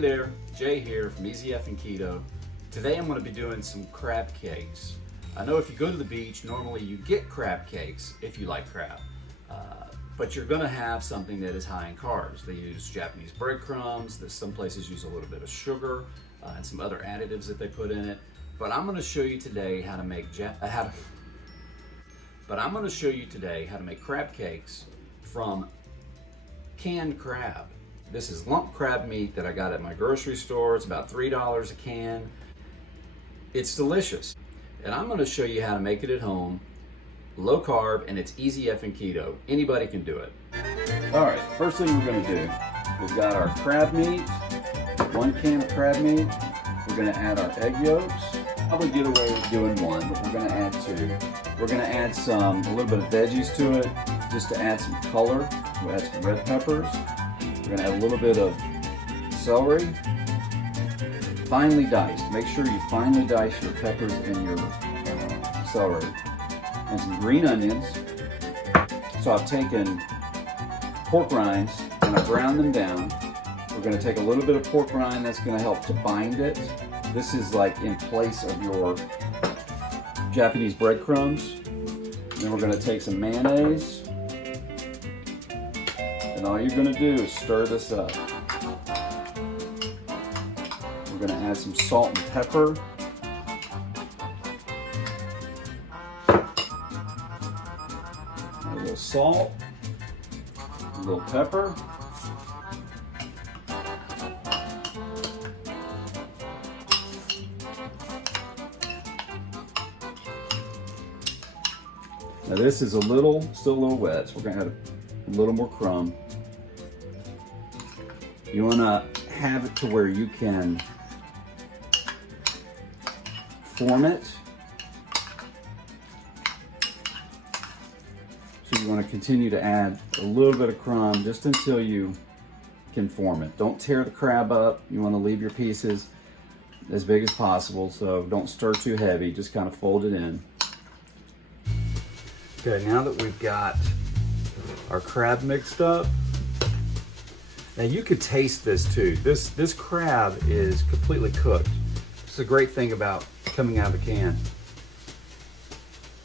there, Jay here from Easy F and Keto. Today I'm going to be doing some crab cakes. I know if you go to the beach, normally you get crab cakes if you like crab. But you're going to have something that is high in carbs. They use Japanese breadcrumbs. Some places use a little bit of sugar and some other additives that they put in it. But I'm going to show you today how to make crab cakes from canned crab. This is lump crab meat that I got at my grocery store. It's about $3 a can. It's delicious. And I'm going to show you how to make it at home. Low carb, and it's easy effing keto. Anybody can do it. All right, first thing we're going to do, we've got our crab meat, 1 can of crab meat. We're going to add our egg yolks. Probably get away with doing 1, but we're going to add 2. We're going to add a little bit of veggies to it, just to add some color. We'll add some red peppers. We're going to add a little bit of celery, finely diced. Make sure you finely dice your peppers and your celery. And some green onions. So I've taken pork rinds and I've ground them down. We're going to take a little bit of pork rind that's going to help to bind it. This is like in place of your Japanese breadcrumbs. And then we're going to take some mayonnaise. And all you're going to do is stir this up. We're going to add some salt and pepper. A little salt, a little pepper. Now this is still a little wet, so we're going to add a little more crumb. You want to have it to where you can form it. So you want to continue to add a little bit of crumb just until you can form it. Don't tear the crab up. You want to leave your pieces as big as possible, so don't stir too heavy. Just kind of fold it in. Okay, now that we've got our crab mixed up, now you could taste this too. This crab is completely cooked. It's a great thing about coming out of a can.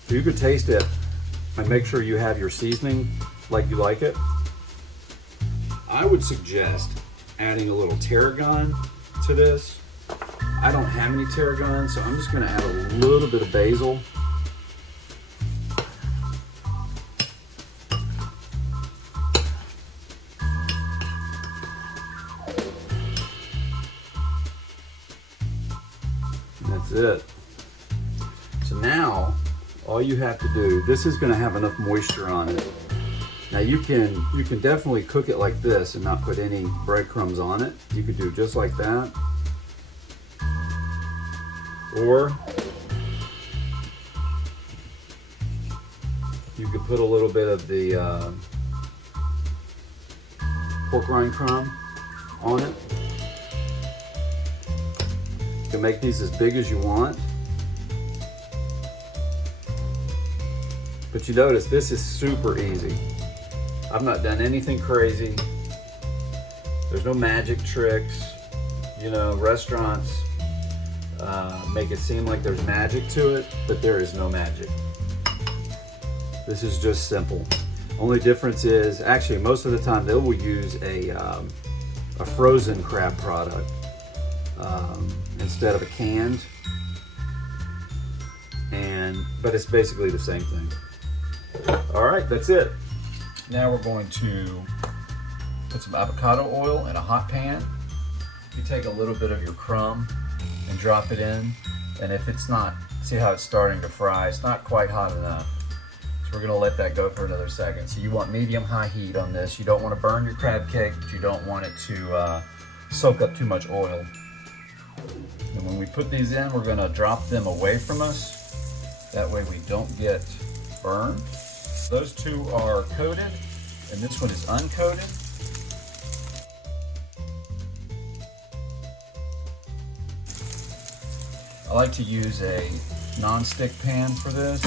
So you could taste it and make sure you have your seasoning like you like it. I would suggest adding a little tarragon to this. I don't have any tarragon, so I'm just going to add a little bit of basil. That's it. So now all you have to do, this is going to have enough moisture on it. Now you can definitely cook it like this and not put any breadcrumbs on it. You could do just like that. Or you could put a little bit of the pork rind crumb on it. You can make these as big as you want. But you notice this is super easy. I've not done anything crazy. There's no magic tricks. You know, restaurants make it seem like there's magic to it, but there is no magic. This is just simple. Only difference is, actually most of the time they will use a frozen crab product instead of a canned, but it's basically the same thing. All right, that's it. Now we're going to put some avocado oil in a hot pan. You take a little bit of your crumb and drop it in, and if it's not, see how it's starting to fry, it's not quite hot enough. So we're gonna let that go for another second. So you want medium-high heat on this. You don't want to burn your crab cake, but you don't want it to soak up too much oil. And when we put these in, we're gonna drop them away from us. That way we don't get burned. Those two are coated, and this one is uncoated. I like to use a non-stick pan for this.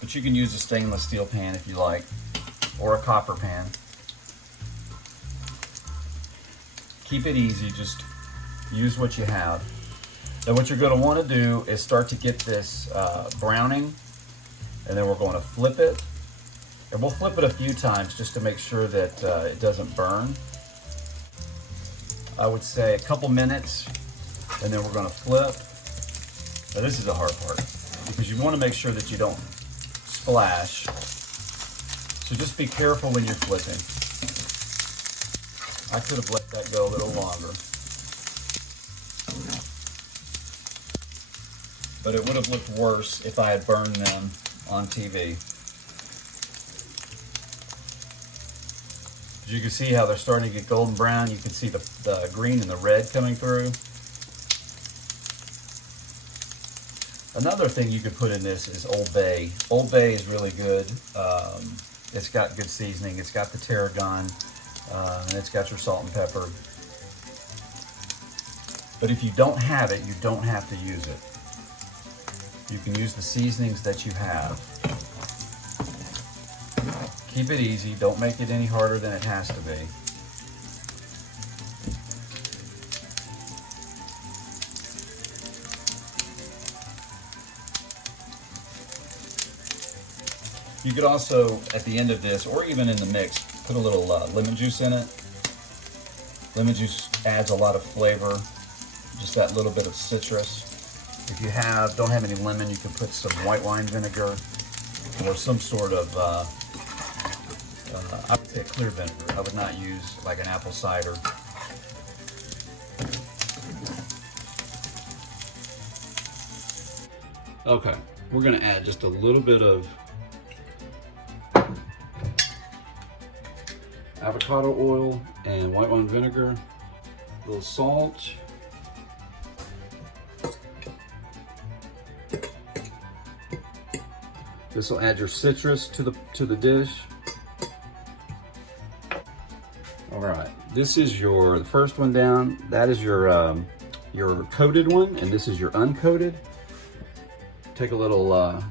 But you can use a stainless steel pan if you like, or a copper pan. Keep it easy, just use what you have. Now what you're going to want to do is start to get this browning, and then we're going to flip it. And we'll flip it a few times just to make sure that it doesn't burn. I would say a couple minutes, and then we're going to flip. Now this is the hard part, because you want to make sure that you don't splash. So just be careful when you're flipping. I could have let that go a little longer, but it would have looked worse if I had burned them on TV. As you can see how they're starting to get golden brown. You can see the green and the red coming through. Another thing you could put in this is Old Bay. Old Bay is really good. It's got good seasoning. It's got the tarragon, and it's got your salt and pepper. But if you don't have it, you don't have to use it. You can use the seasonings that you have. Keep it easy. Don't make it any harder than it has to be. You could also, at the end of this, or even in the mix, put a little lemon juice in it. Lemon juice adds a lot of flavor, just that little bit of citrus. If you don't have any lemon, you can put some white wine vinegar or some sort of, I would say clear vinegar. I would not use like an apple cider. Okay, we're gonna add just a little bit of avocado oil and white wine vinegar, a little salt, this will add your citrus to the dish. All right, this is the first one down. That is your coated one, and this is your uncoated. Take a little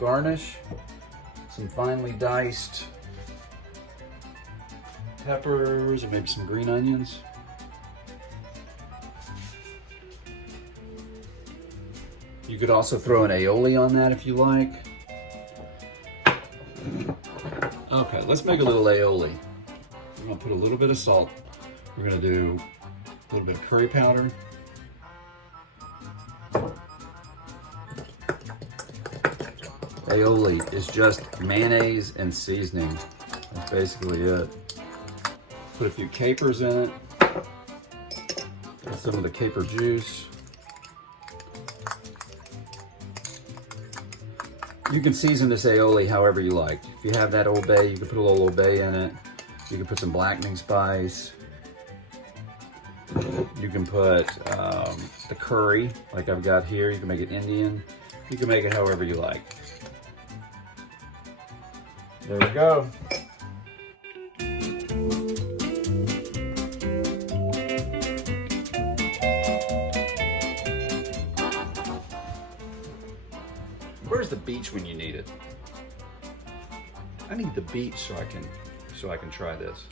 garnish, some finely diced peppers, or maybe some green onions. You could also throw an aioli on that if you like. Okay, let's make a little aioli. I'm gonna put a little bit of salt. We're gonna do a little bit of curry powder. Aioli is just mayonnaise and seasoning. That's basically it. Put a few capers in it. Put some of the caper juice. You can season this aioli however you like. If you have that Old Bay, you can put a little Old Bay in it. You can put some blackening spice. You can put the curry, like I've got here. You can make it Indian. You can make it however you like. There we go. Where's the beach when you need it? I need the beach so I can try this.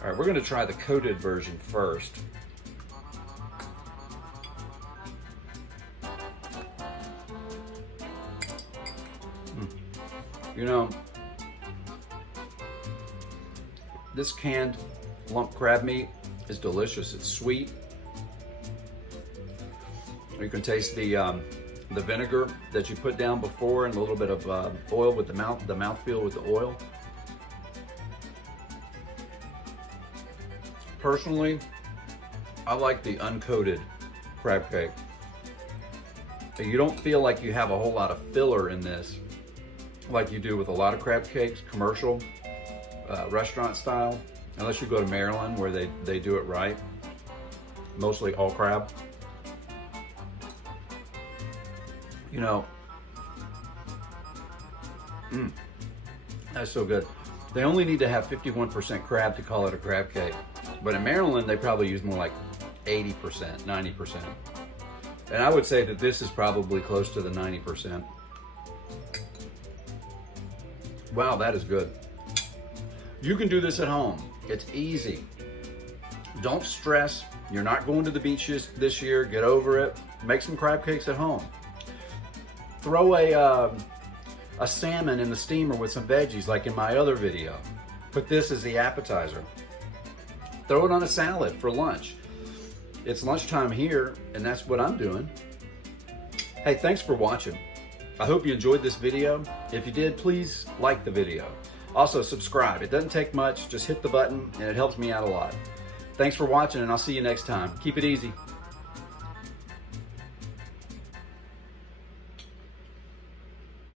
All right, we're gonna try the coated version first. You know, this canned lump crab meat is delicious. It's sweet. You can taste the vinegar that you put down before, and a little bit of oil with the mouthfeel with the oil. Personally, I like the uncoated crab cake. You don't feel like you have a whole lot of filler in this, like you do with a lot of crab cakes, commercial, restaurant style, unless you go to Maryland where they do it right, mostly all crab. You know, that's so good. They only need to have 51% crab to call it a crab cake. But in Maryland, they probably use more like 80%, 90%. And I would say that this is probably close to the 90%. Wow, that is good. You can do this at home. It's easy. Don't stress. You're not going to the beaches this year. Get over it. Make some crab cakes at home. Throw a salmon in the steamer with some veggies like in my other video. Put this as the appetizer. Throw it on a salad for lunch. It's lunchtime here, and that's what I'm doing. Hey, thanks for watching. I hope you enjoyed this video. If you did, please like the video. Also, subscribe. It doesn't take much. Just hit the button, and it helps me out a lot. Thanks for watching, and I'll see you next time. Keep it easy.